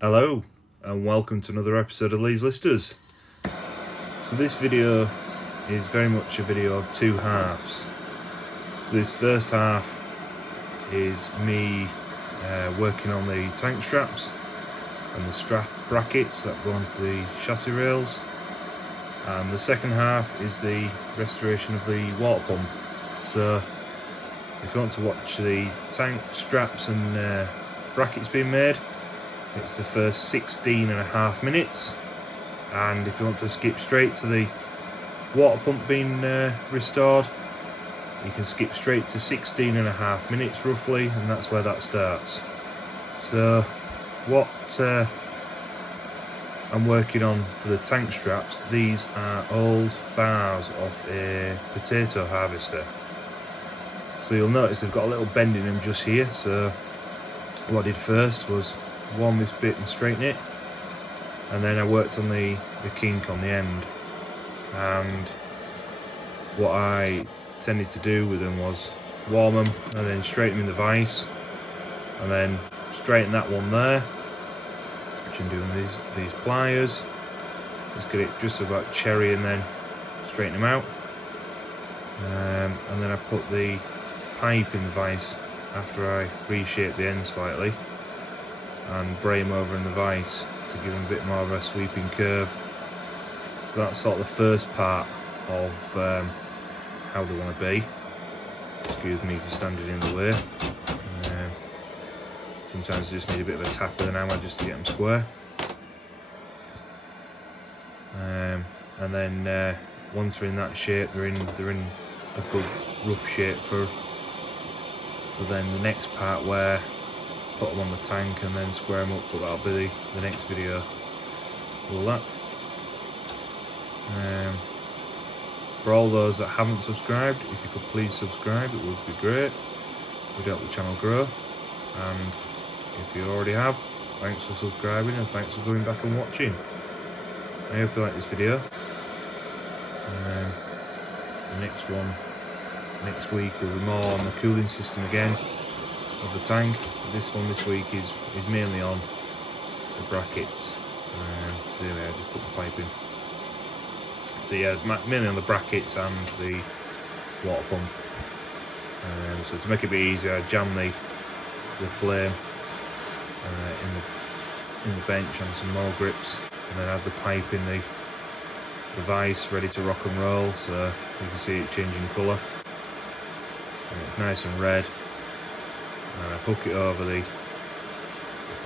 Hello and welcome to another episode of Lee's Listers. So this video is very much a video of two halves. So this first half is me working on the tank straps and the strap brackets that go onto the chassis rails, and the second half is the restoration of the water pump. So if you want to watch the tank straps and brackets being made, it's the first 16.5 minutes, and if you want to skip straight to the water pump being restored, you can skip straight to 16.5 minutes roughly, and that's where that starts. So what I'm working on for the tank straps, these are old bars off a potato harvester. So you'll notice they've got a little bend in them just here. So what I did first was warm this bit and straighten it, and then I worked on the kink on the end. And what I tended to do with them was warm them and then straighten them in the vise, and then straighten that one there, which I'm doing these pliers. Just get it just about cherry and then straighten them out. And then I put the pipe in the vise after I reshape the end slightly and bray them over in the vise to give them a bit more of a sweeping curve. So that's sort of the first part of how they want to be. Excuse me for standing in the way. Sometimes you just need a bit of a tap with an hammer just to get them square. And then once they're in that shape, they're in a good rough shape for then the next part, where put them on the tank and then square them up, but that'll be the next video. All that. For all those that haven't subscribed, if you could please subscribe, it would be great. We'd help the channel grow. And if you already have, thanks for subscribing and thanks for going back and watching. I hope you like this video. The next one next week will be more on the cooling system again of the tank. This one this week is mainly on the brackets. So anyway, I just put the pipe in. So yeah, mainly on the brackets and the water pump. So to make it a bit easier, I jam the flame in the bench on some more grips, and then add the pipe in the vise ready to rock and roll. So you can see it changing colour, and it's nice and red. And I hook it over the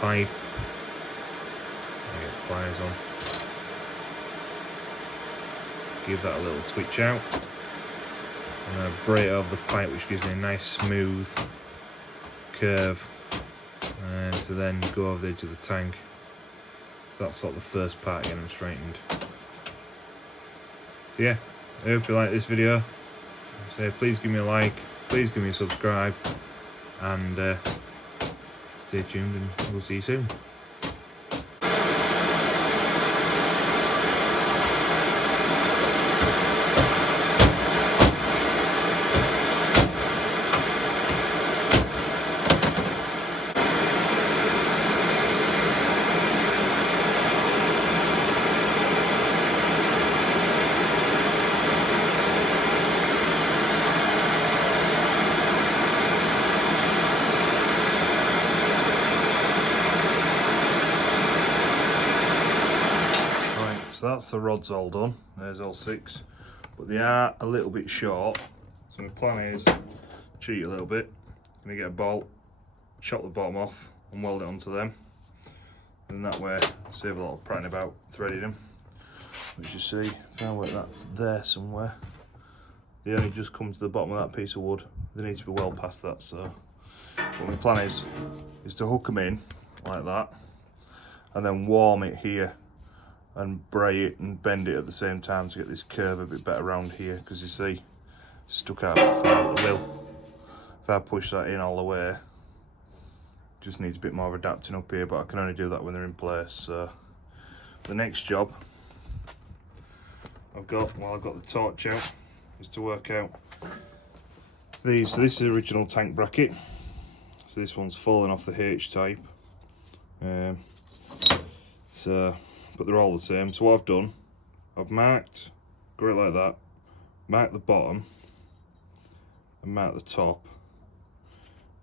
pipe. I get pliers on. Give that a little twitch out. And I bray it over the pipe, which gives me a nice smooth curve, and to then go over the edge of the tank. So that's sort of the first part, getting them straightened. So yeah, I hope you like this video. So please give me a like, please give me a subscribe, and stay tuned, and we'll see you soon. So that's the rods all done. There's all 6, but they are a little bit short. So my plan is cheat a little bit. I'm gonna get a bolt, chop the bottom off, and weld it onto them. And that way, save a lot of prattling about threading them. Which you see, now where that's there somewhere. They only just come to the bottom of that piece of wood. They need to be well past that. So, what my plan is to hook them in like that, and then warm it here, and bray it and bend it at the same time to get this curve a bit better around here, because you see it's stuck out a bit far. It will. If I push that in all the way, just needs a bit more of adapting up here, but I can only do that when they're in place. So the next job I've got, while I've got the torch out, is to work out these. So this is the original tank bracket. So this one's fallen off the H type. So, but they're all the same. So what I've done, I've marked, got it like that, marked the bottom and marked the top,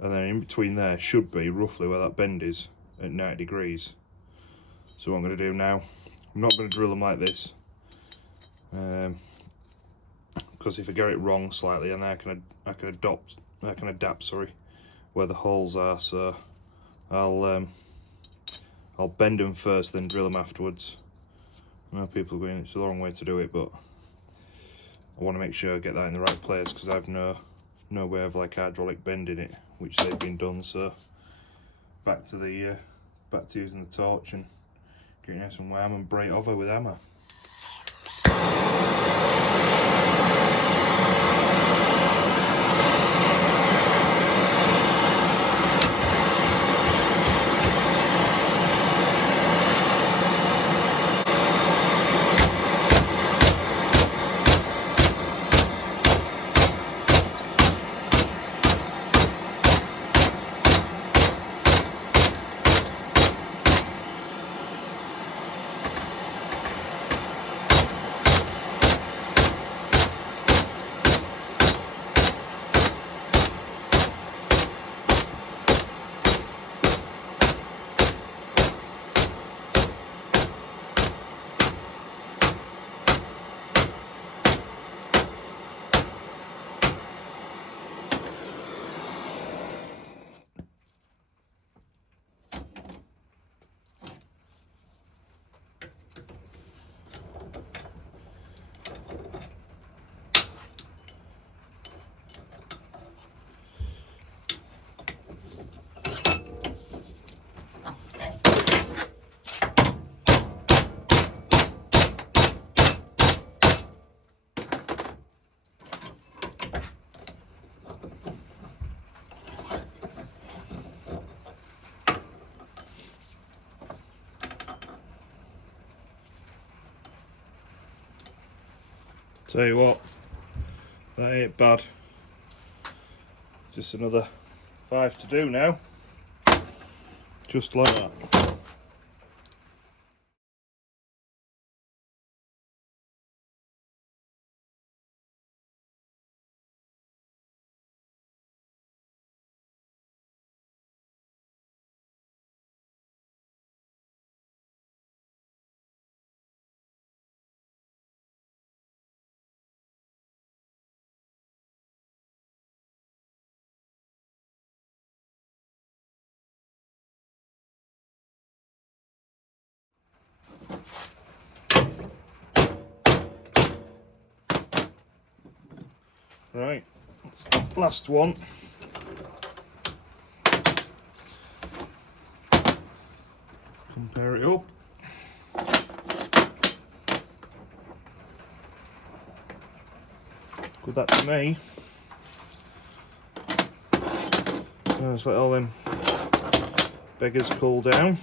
and then in between there should be roughly where that bend is at 90 degrees. So what I'm going to do now, I'm not going to drill them like this, because if I get it wrong slightly, and I can adapt, sorry, where the holes are. So I'll bend them first, then drill them afterwards. I know people are going, it's the wrong way to do it, but I want to make sure I get that in the right place, because I've no way of like hydraulic bending it, which they've been done. So back to using the torch and getting nice and warm and braid over with hammer. Tell you what, that ain't bad. Just another 5 to do now. Just like that. Right, that's the last one. Compare it up. Good that to me. Just let all them beggars cool down.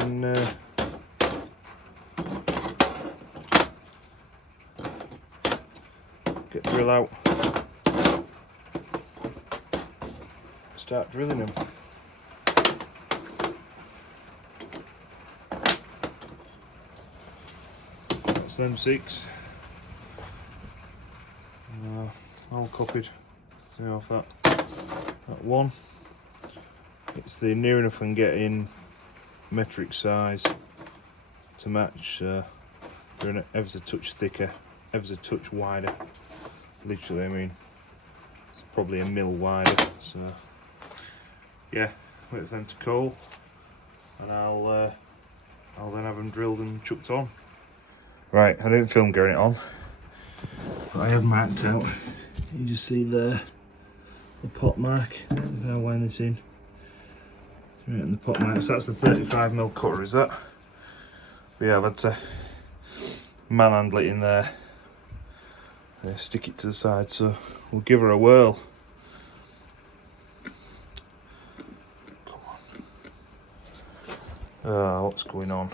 And get drill out. Start drilling them. That's them 6. All copied. See off that one. It's the near enough and getting metric size to match. Doing it ever so touch thicker, ever so touch wider. Literally, I mean, it's probably a mil wider. So yeah, wait for them to cool, and I'll then have them drilled and chucked on. Right, I didn't film getting it on, but I have marked out. You just see there the pot mark. If I wind this in, right in the pot mark. So that's the 35mm cutter, is that? But yeah, I've had to manhandle it in there. Stick it to the side, so we'll give her a whirl. Come on. What's going on?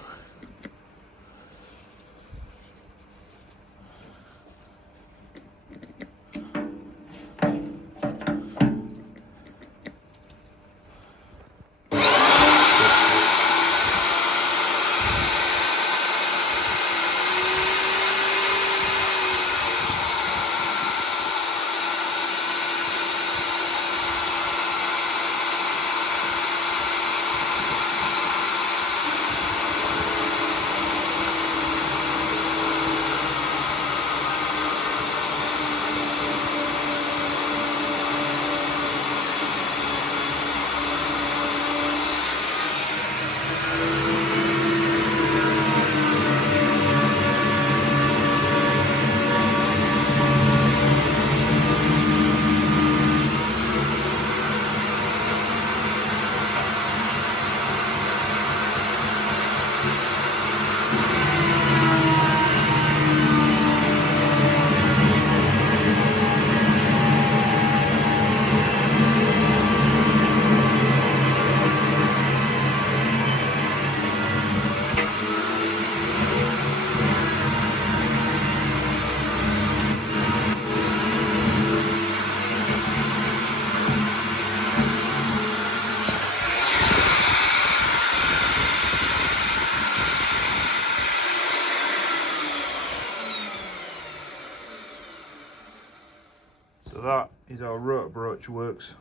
is how a rotor brooch works.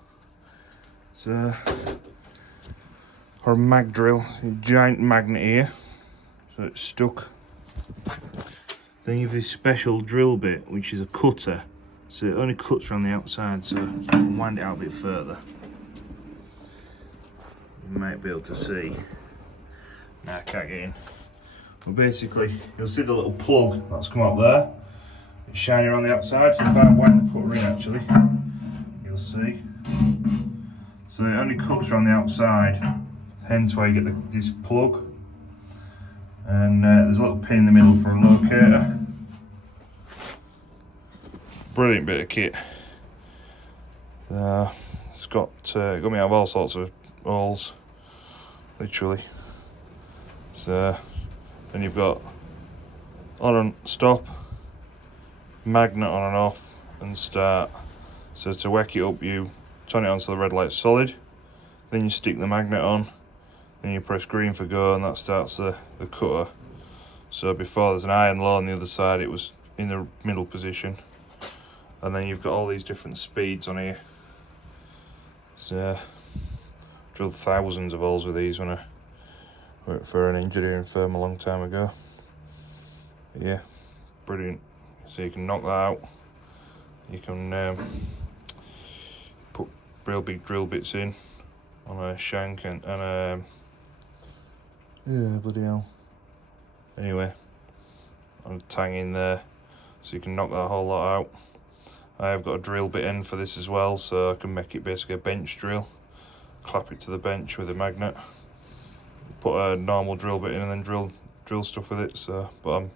It's or a mag drill, a giant magnet here, so it's stuck. Then you have this special drill bit, which is a cutter, so it only cuts around the outside, so you can wind it out a bit further. You might be able to see. Nah, I can't get in. But basically, you'll see the little plug that's come up there. It's shiny around the outside, so if I wind the cutter in actually, you'll see. So it only cuts around the outside, hence why you get this plug. And there's a little pin in the middle for a locator. Brilliant bit of kit. It's got me out of all sorts of holes, literally. So then you've got on and stop, magnet on and off, and start. So to whack it up, you turn it on so the red light's solid, then you stick the magnet on, then you press green for go, and that starts the cutter. So before there's an iron low on the other side, it was in the middle position. And then you've got all these different speeds on here. So drilled thousands of holes with these when I worked for an engineering firm a long time ago. But yeah, brilliant. So you can knock that out. You can put real big drill bits in on a shank and yeah, bloody hell. Anyway, on a tang in there, so you can knock that whole lot out. I have got a drill bit in for this as well, so I can make it basically a bench drill. Clap it to the bench with a magnet. Put a normal drill bit in and then drill stuff with it. So, but I'm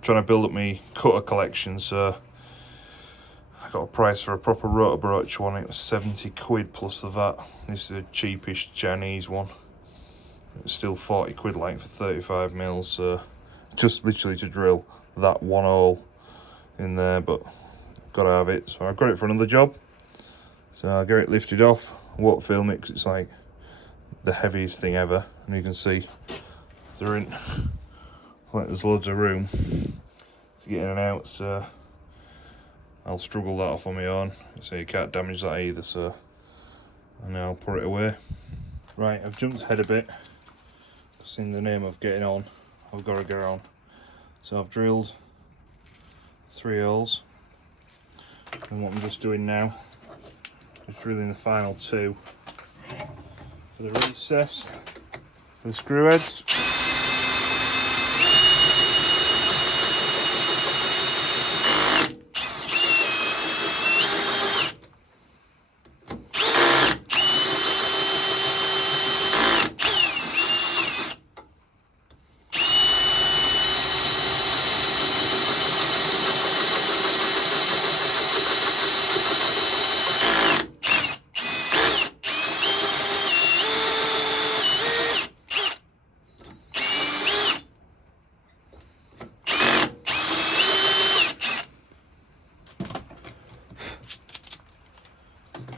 trying to build up my cutter collection, so I got a price for a proper rotor brooch one. It was 70 quid plus the VAT. This is a cheapish Chinese one. It's still 40 quid like for 35 mils, so just literally to drill that one hole in there, but gotta have it. So I've got it for another job, so I'll get it lifted off. I won't film it because it's like the heaviest thing ever, and you can see they're in, like there's loads of room to get in and out, so I'll struggle that off on my own, so you can't damage that either. So and now I'll put it away. Right, I've jumped ahead a bit because in the name of getting on, I've got to get on. So I've drilled 3 holes, and what I'm just doing now is drilling the final 2 for the recess for the screw heads.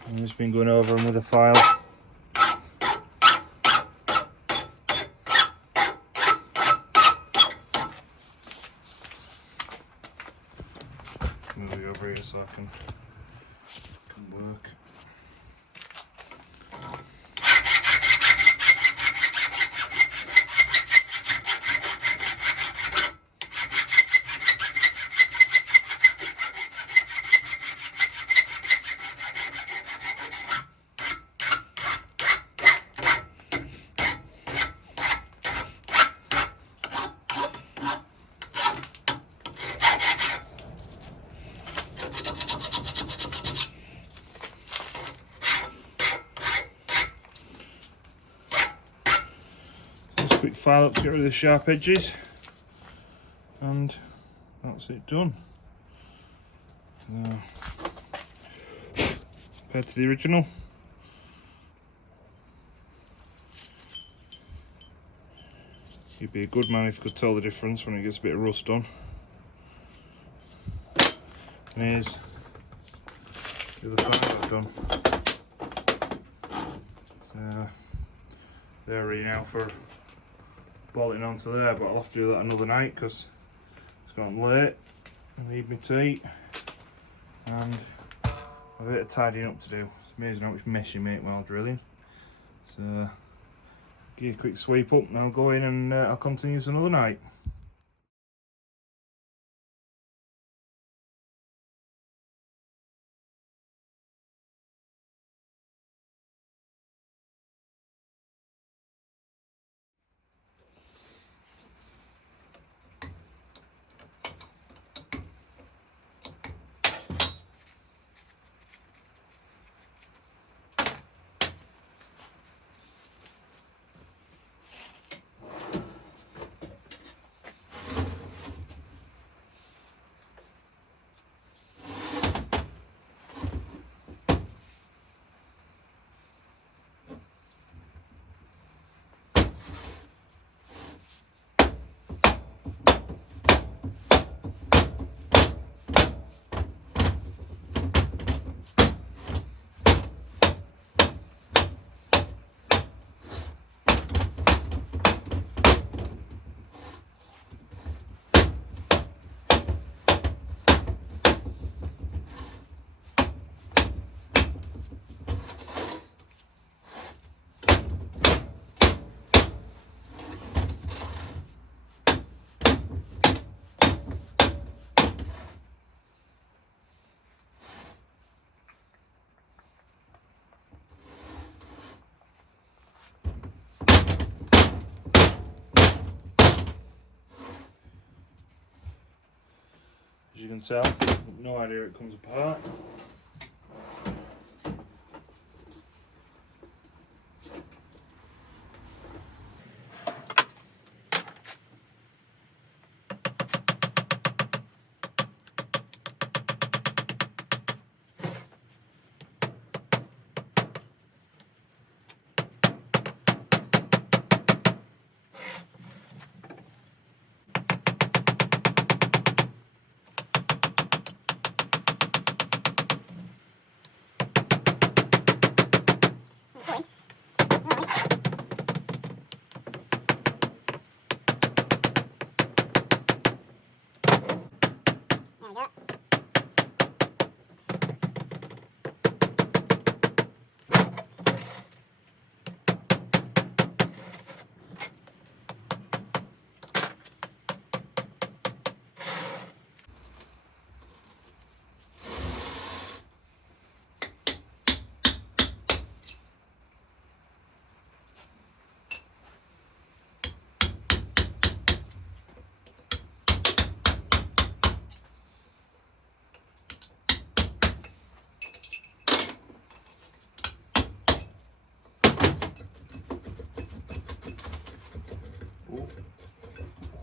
I've just been going over them with a file. Move it over here so I can work. Quick file up to get rid of the sharp edges, and that's it done. Compared to the original, you'd be a good man if you could tell the difference when it gets a bit of rust on. And here's the other file I've done. So they're ready now for bolting onto there, but I'll have to do that another night because it's gotten late. I need my tea, and a bit of tidying up to do. It's amazing how much mess you make while drilling. So give you a quick sweep up and I'll go in and I'll continue this another night. As you can tell, no idea it comes apart.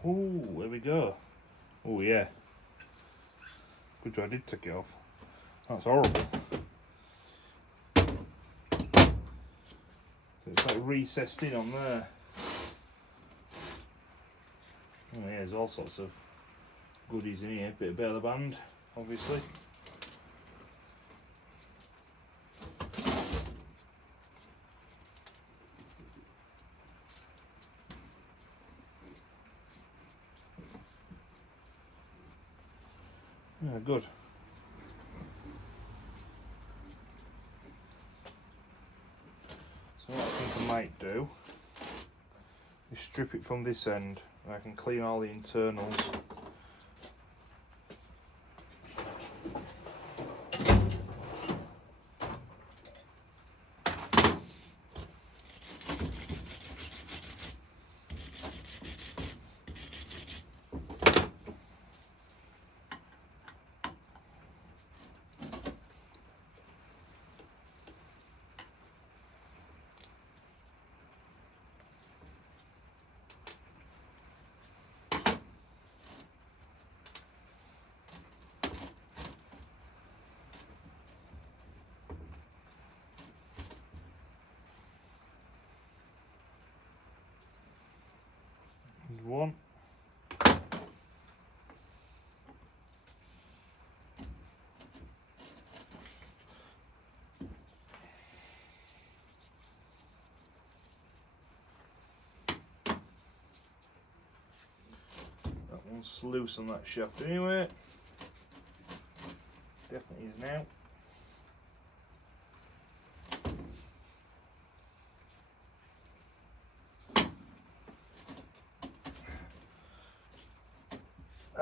Oh, there we go. Oh yeah. Good job I did take it off. That's horrible. So it's like recessed in on there. Oh yeah, there's all sorts of goodies in here. Bit of baler band, obviously. Yeah, good. So what I think I might do is strip it from this end. I can clean all the internals. There's one. That one's loose on that shaft anyway. Definitely is now.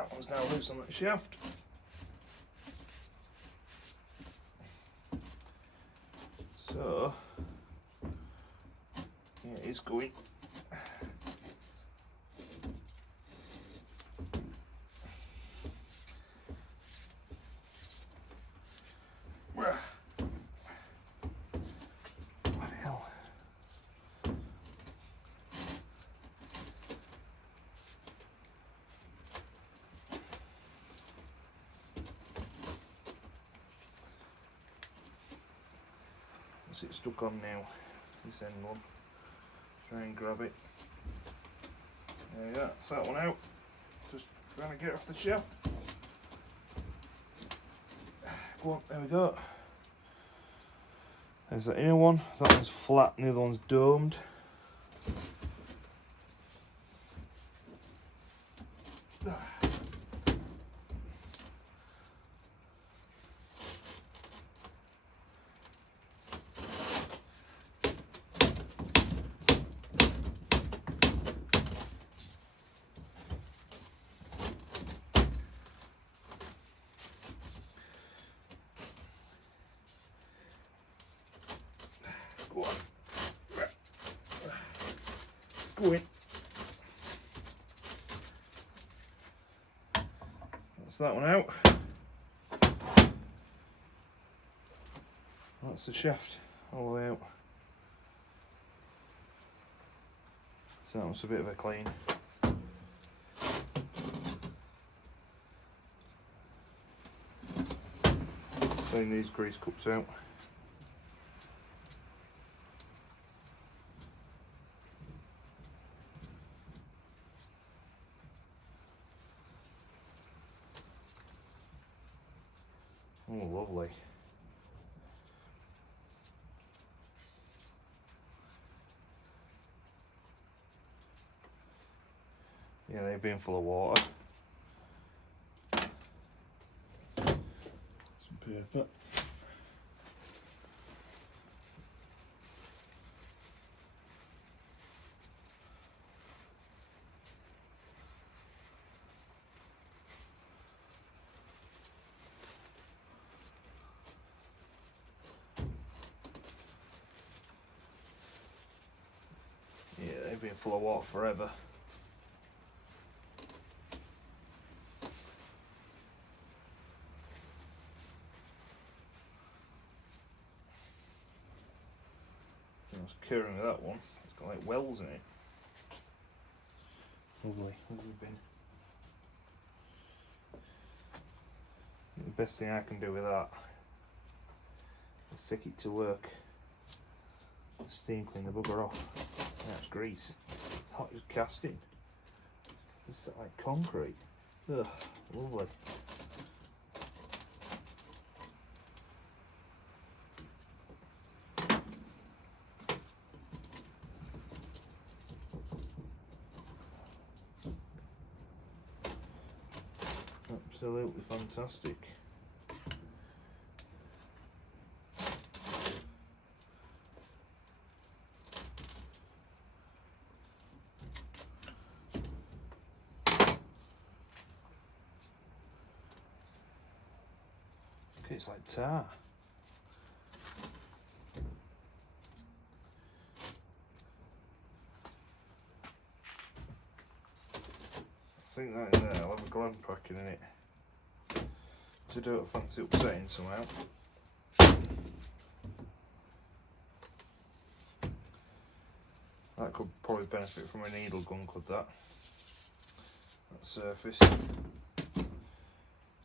That one's now loose on that shaft. So, yeah, it is going. What the hell? What's it stuck on now? This end one. Try and grab it. There we go, that's that one out. Just trying to get it off the shaft. Go on, there we go. There's that inner one, that one's flat and the other one's domed. Go on. Go in. That's that one out. That's the shaft all the way out. So that was a bit of a clean. Taking these grease cups out. Oh, lovely. Yeah, they've been full of water. Some paper. Yeah, they've been full of water forever. I was curing with that one. It's got like wells in it. Lovely, lovely bin. The best thing I can do with that is stick it to work. Steam clean the bugger off. That's grease. I thought it was casting. It's like concrete. Ugh, lovely. Absolutely fantastic. It's like tar. I think that in there, I'll have a glad packing in it to do it fancy upsetting somehow. That could probably benefit from a needle gun, could that? That surface.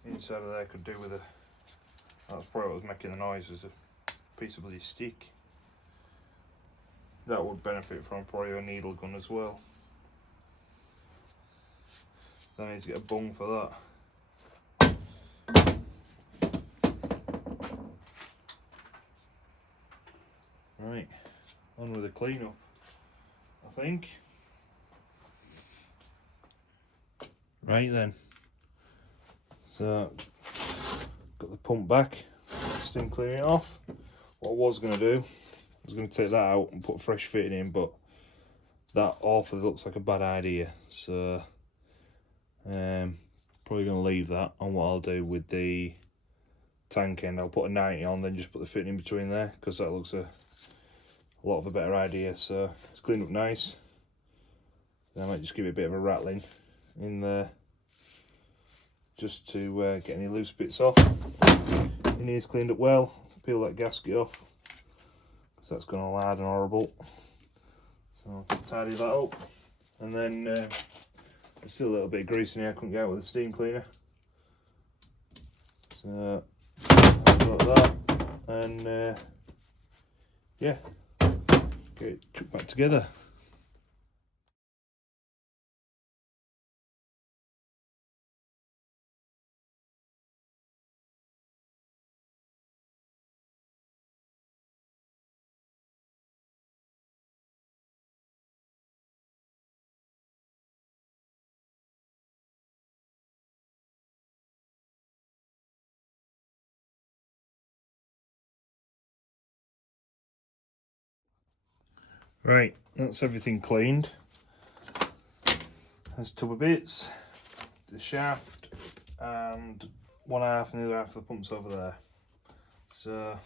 Inside of there could do with a. That's probably what was making the noise, was a piece of bloody stick. That would benefit from probably a needle gun as well. Then I need to get a bung for that. Right, on with the cleanup, I think. Right then. So, got the pump back, steam cleaning it off. What I was going to do, I was going to take that out and put a fresh fitting in, but that awfully looks like a bad idea. So, Probably going to leave that on what I'll do with the tank end. I'll put a 90 on, then just put the fitting in between there, because that looks a lot of a better idea. So it's cleaned up nice. Then I might just give it a bit of a rattling in there, just to get any loose bits off. In here's cleaned up well. Peel that gasket off, because that's gone all hard and horrible. So I'll tidy that up. And then there's still a little bit of grease in here I couldn't get out with the steam cleaner. So I've got that, and yeah, get it chucked back together. Right, that's everything cleaned. There's two bits, the shaft, and one half and the other half of the pump's over there. So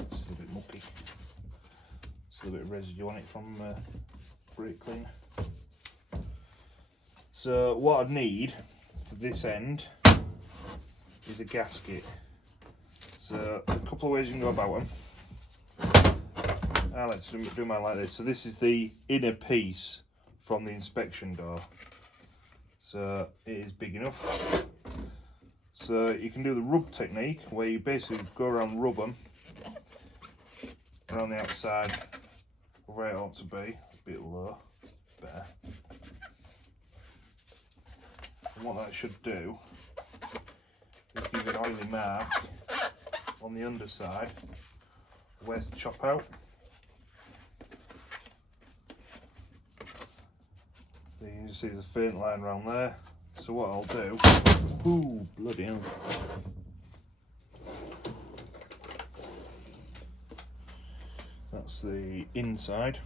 it's a bit mucky. Still a bit of residue on it from brake cleaner. So what I'd need for this end is a gasket. So a couple of ways you can go about them. I like to do mine like this. So this is the inner piece from the inspection door. So it is big enough. So you can do the rub technique, where you basically go around, rub them around the outside where it ought to be. A bit low, better. And what that should do is give an oily mark on the underside where to chop out. So you can just see there's a faint line around there. So what I'll do, ooh, bloody hell. That's the inside.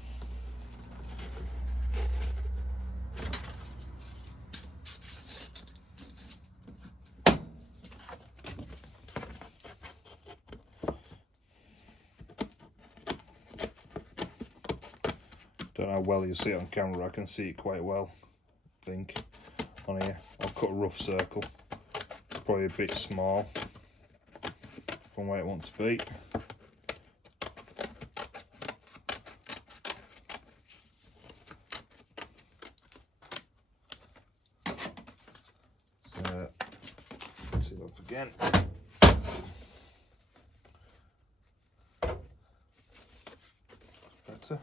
Don't know how well you see it on camera. I can see it quite well, I think, on here. I'll cut a rough circle. It's probably a bit small from where it wants to be. So, let's see it up again. Better.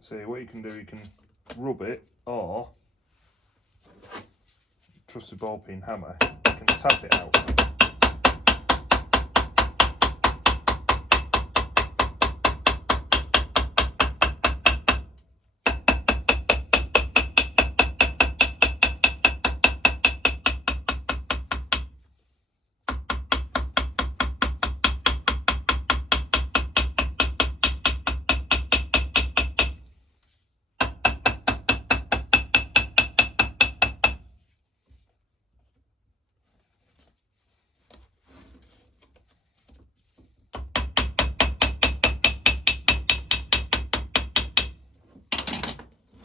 So what you can do, you can rub it, or trusty ball peen hammer, you can tap it out.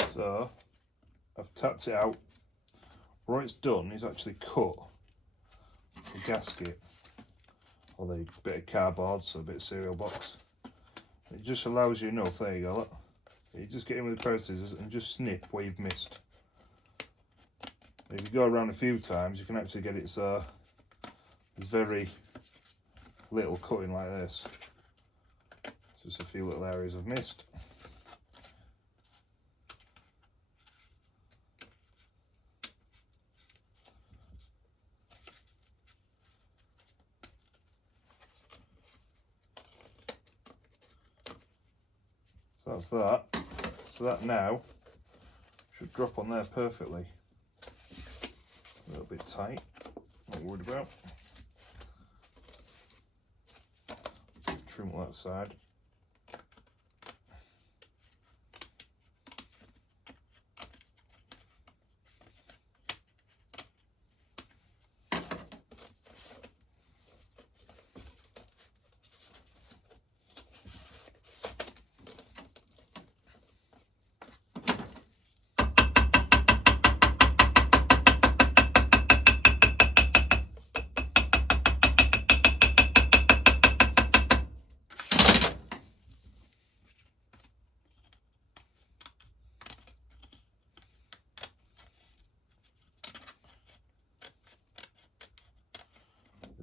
So I've tapped it out. What it's done is actually cut the gasket, or the bit of cardboard, so a bit of cereal box. It just allows you enough, there you go, look. You just get in with a pair of scissors and just snip where you've missed. If you go around a few times, you can actually get it so there's very little cutting like this. Just a few little areas I've missed. So that's that. So that now should drop on there perfectly. A little bit tight, not worried about. Trim that side.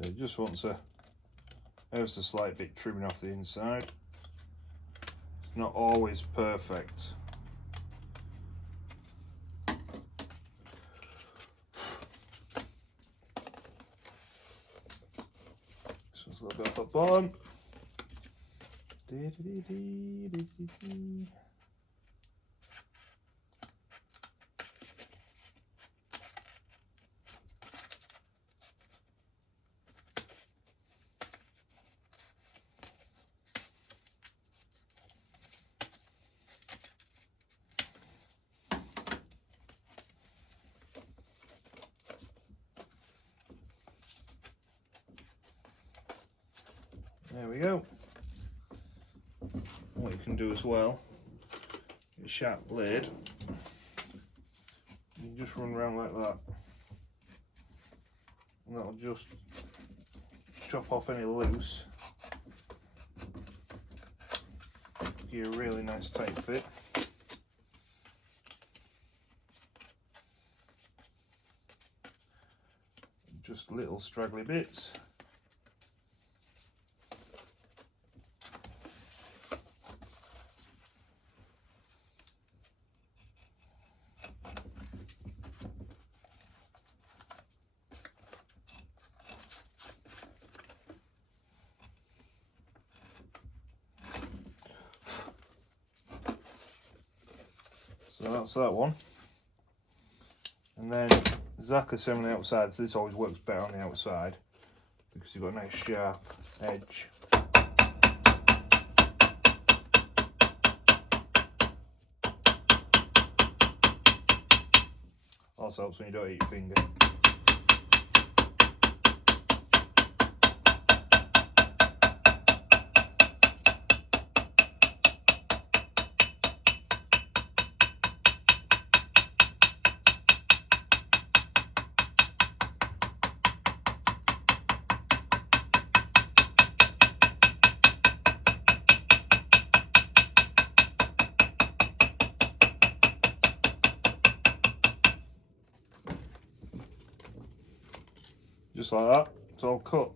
So it just wants a ever so slight bit trimming off the inside. It's not always perfect. This one's a little bit off the bottom. There we go. What you can do as well, get a sharp blade, you can just run around like that, and that'll just chop off any loose, give you a really nice tight fit. Just little straggly bits. So that's that one. And then exactly the same on the outside. So this always works better on the outside because you've got a nice sharp edge. Also helps when you don't hit your finger. Just like that, it's all cut.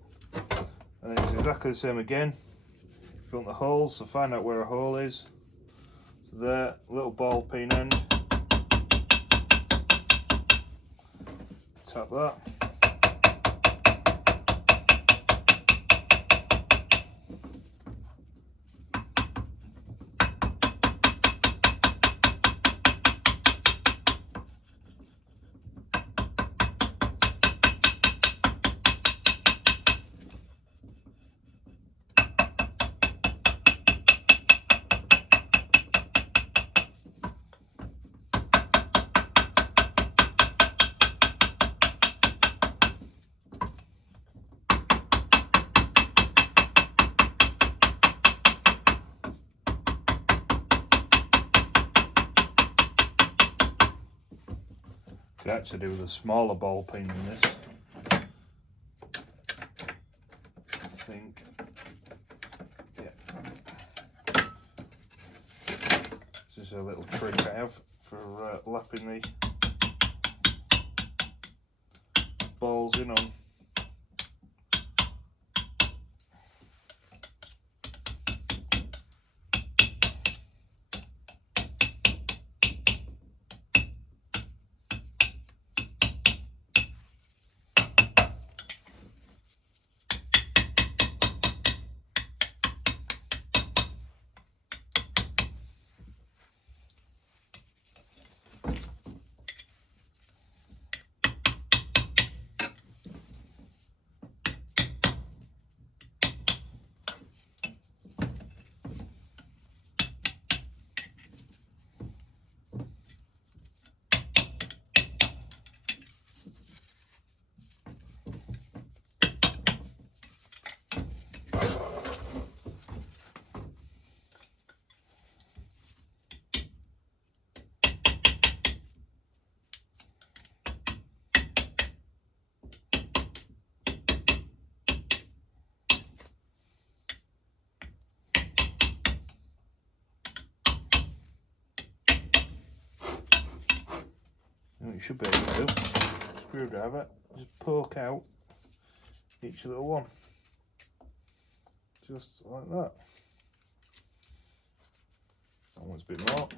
And then it's exactly the same again. If you want the holes, so find out where a hole is. So there, little ball peen end. Tap that. Could actually do with a smaller ball peen than this, I think. Yeah. This is a little trick I have for lapping the balls in on. What you should be able to do, screwdriver, just poke out each little one, just like that. That one's a bit more.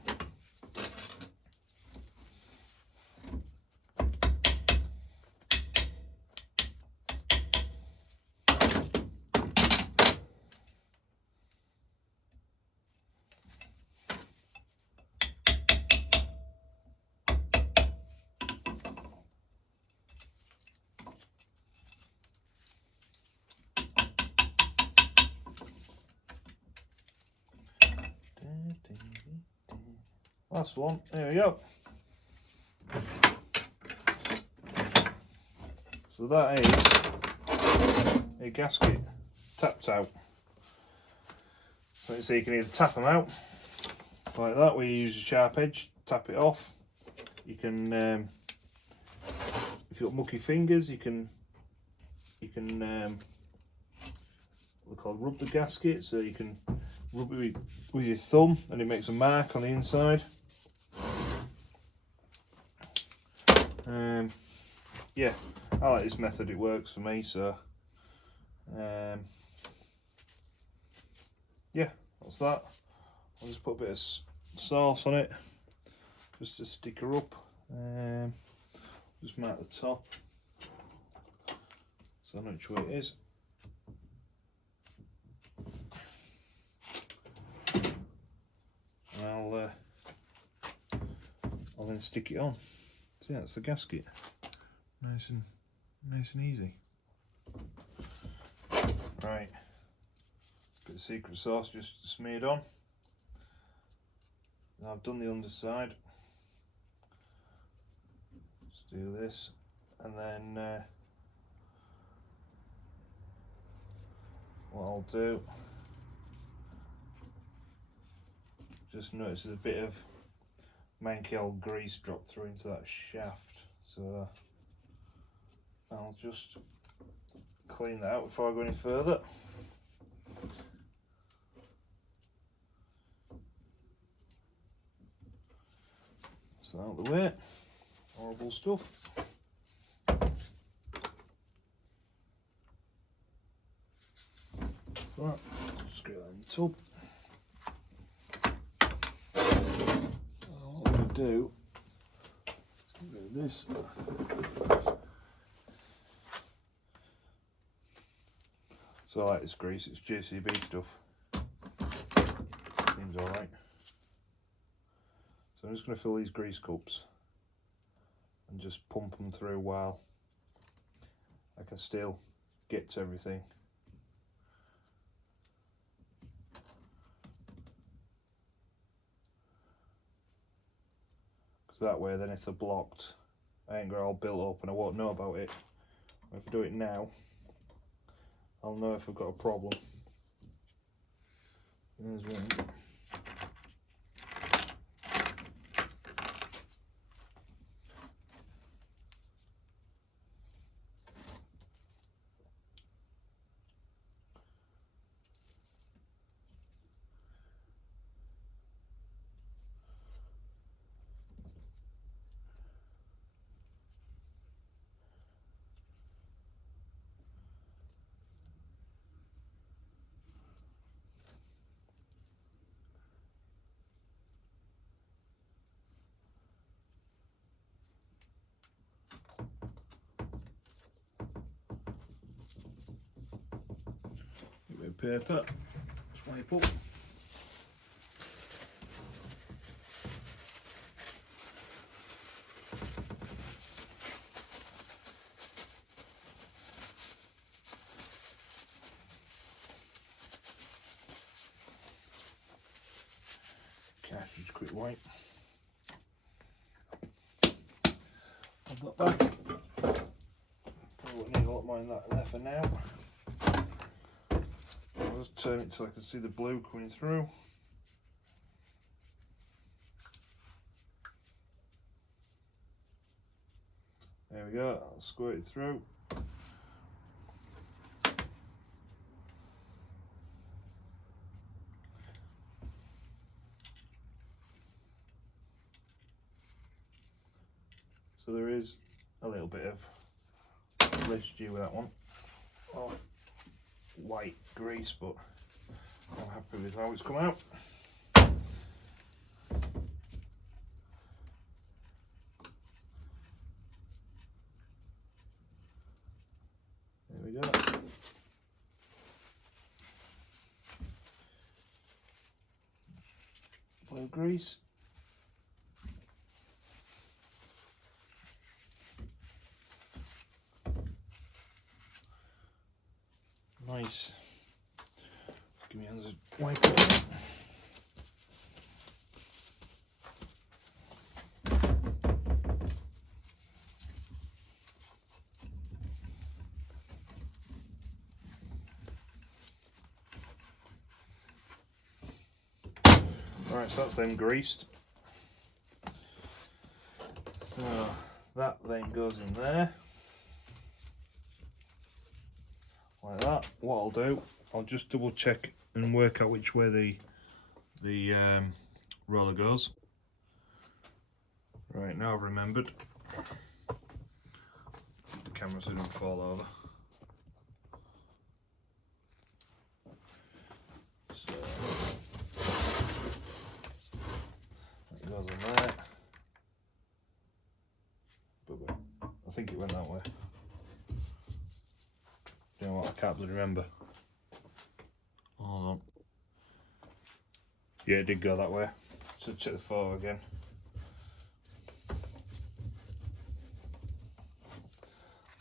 Last one, there we go. So that is a gasket tapped out. So you can either tap them out like that, where you use a sharp edge, tap it off. You can, if you've got mucky fingers, you can what they call rub the gasket, so you can rub it with your thumb and it makes a mark on the inside. Yeah, I like this method, it works for me, so yeah, that's that. I'll just put a bit of sauce on it just to stick her up. Just mark the top so I know which way it is. And I'll then stick it on. So yeah, that's the gasket. Nice and easy. Right, bit of secret sauce just smeared on. Now I've done the underside. Let's do this, and then what I'll do, just notice there's a bit of manky old grease dropped through into that shaft, so I'll just clean that out before I go any further. That's that out of the way. Horrible stuff. That's that. Just get that in the tub. What I'm going to do is get rid of this. So I like this grease, it's JCB stuff. Seems alright. So I'm just going to fill these grease cups and just pump them through while I can still get to everything. Because that way then if they're blocked, I ain't got it all built up and I won't know about it. If I do it now, I'll know if I've got a problem. There's one. Paper, swipe up. Cartridge quick wipe. I've got that. Probably need a lot more than that there for now. I'll just turn it so I can see the blue coming through. There we go, I'll squirt it through. So there is a little bit of residue with that one. of white grease, but I'm happy with how it's come out. There we go. Blue grease. Nice. Give me hands a wipe it. Right, so that's then greased. So that then goes in there. Like that. What I'll do, I'll just double check and work out which way the roller goes. Right, now I've remembered. The camera so it doesn't fall over. So that goes on there. But I think it went that way. You know what, I can't bloody remember. Hold on. Yeah, it did go that way. So check the photo again.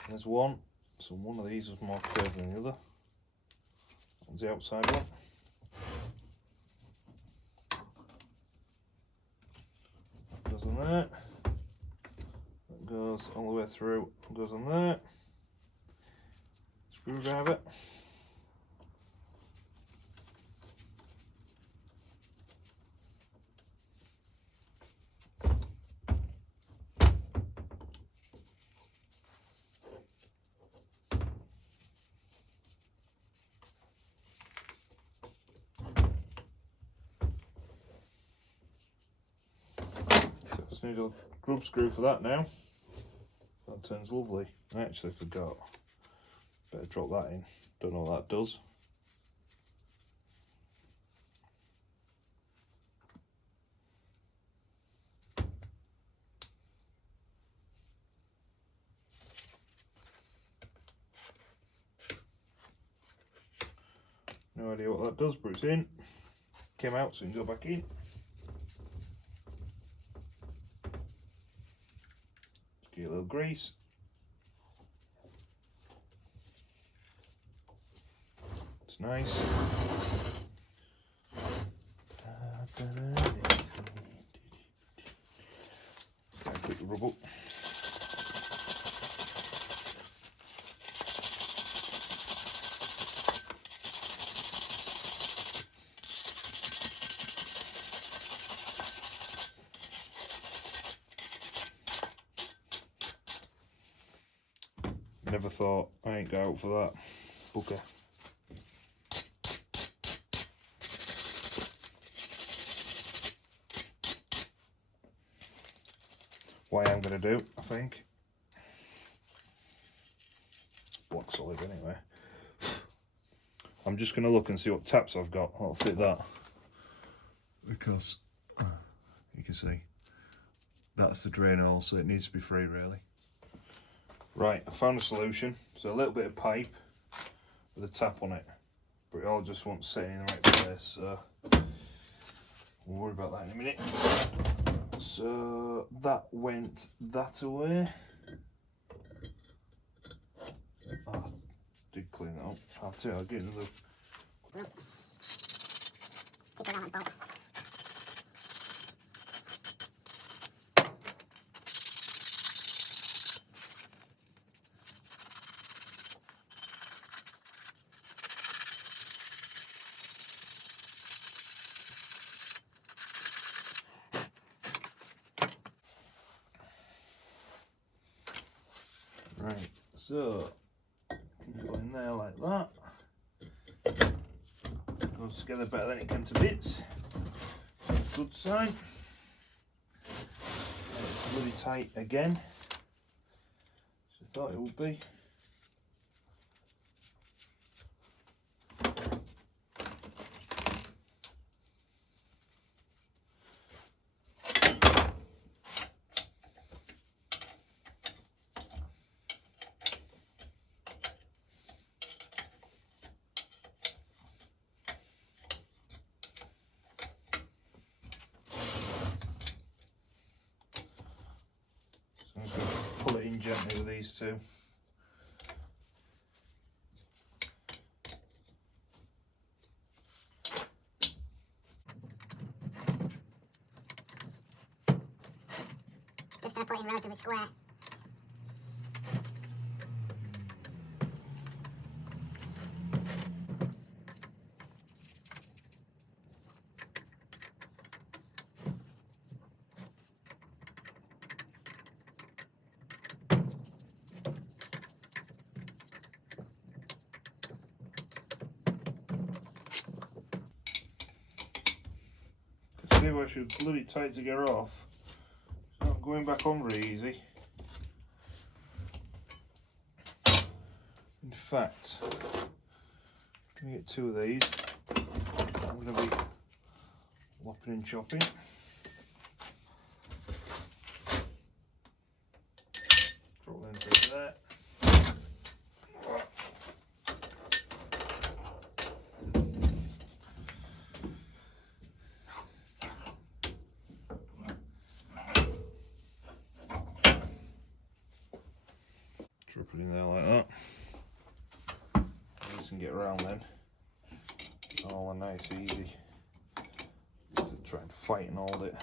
There's one. So one of these was more curved than the other. That's the outside one. That goes on there. That goes all the way through. Goes on there. Screwdriver. Just need a grub screw for that now. That turns lovely. I actually forgot. Better drop that in. Don't know what that does. No idea what that does, but it's in. Came out, so you can go back in. Just give it a little grease. It's nice. Put the rub up. Never thought I ain't go out for that booker. What I am going to do, I think, block solid anyway. I'm just going to look and see what taps I've got. I'll fit that because you can see that's the drain hole, so it needs to be free really. Right, I found a solution. So a little bit of pipe with a tap on it, but it all just won't sit in the right place, so we'll worry about that in a minute. So that went that away. Oh, I did clean that up. I'll get another. Right, so go in there like that. Goes together better than it came to bits. That's a good sign. It's really tight again. So I thought it would be. these two. Just trying to put it in relatively square. See where she was bloody tight to get her off. It's not going back on very easy. In fact, I'm going to get two of these. I'm going to be lopping and chopping. Drop them through there. Drop it in there like that. This can get around then. All nice, easy. Just to try and fight and hold it.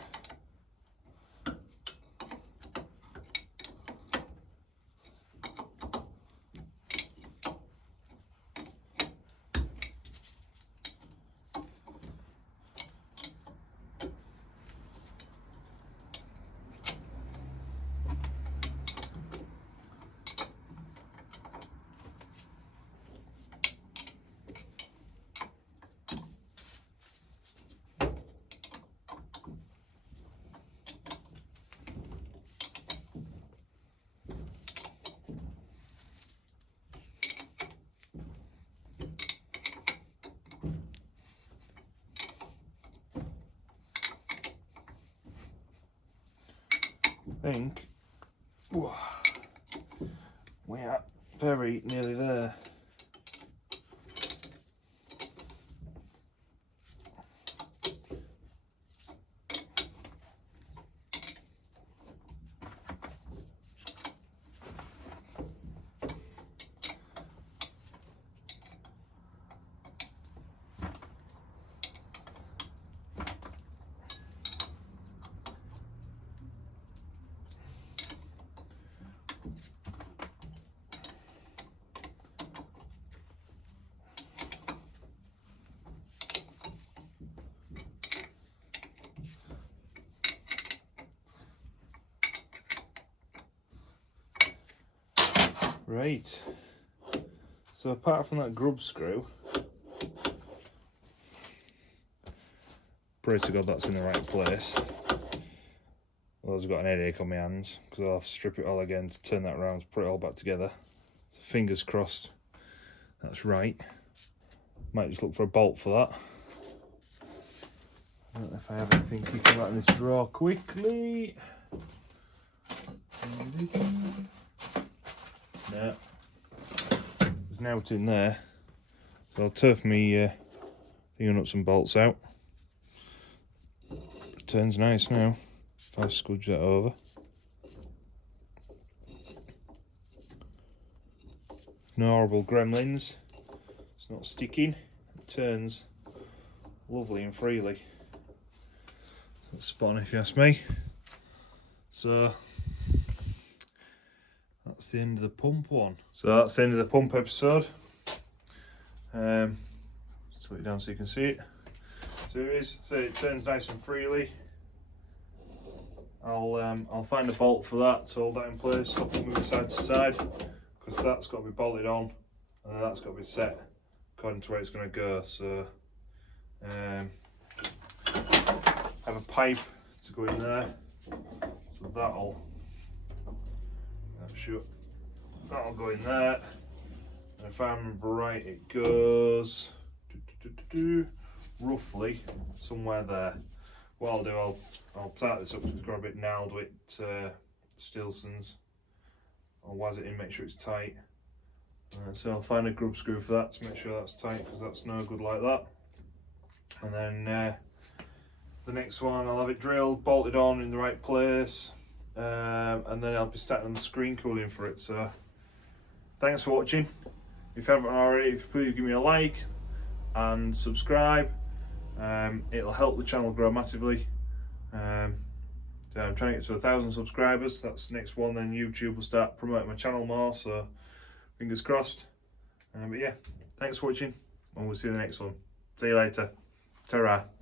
I think we are very nearly there. Right, so apart from that grub screw, pray to God that's in the right place. Otherwise I've got an headache on my hands because I'll have to strip it all again to turn that around, put it all back together. So fingers crossed that's right. Might just look for a bolt for that. I don't know if I have anything kicking out in this drawer quickly. No, there's an out in there, so I'll turf me the nuts and bolts out. Turns nice now if I scudge that over. No horrible gremlins, it's not sticking, it turns lovely and freely. So that's spot on if you ask me. So that's the end of the pump one. So that's the end of the pump episode. Just put it down so you can see it. So it is. So it turns nice and freely. I'll find a bolt for that to hold that in place. Stop it moving side to side because that's got to be bolted on, and then that's got to be set according to where it's going to go. So have a pipe to go in there. So that'll go in there, and if I remember right it goes roughly somewhere there. What I'll do, I'll tighten this up because it's got a bit gnarled with Stilsons. I'll waz it in, make sure it's tight. So I'll find a grub screw for that to make sure that's tight because that's no good like that. And then the next one I'll have it drilled, bolted on in the right place, and then I'll be starting on the screen cooling for it. So thanks for watching. If you haven't already, please give me a like and subscribe. It'll help the channel grow massively. So I'm trying to get to 1,000 subscribers. That's the next one. Then YouTube will start promoting my channel more. So fingers crossed. But yeah, thanks for watching, and we'll see you in the next one. See you later. Tarra.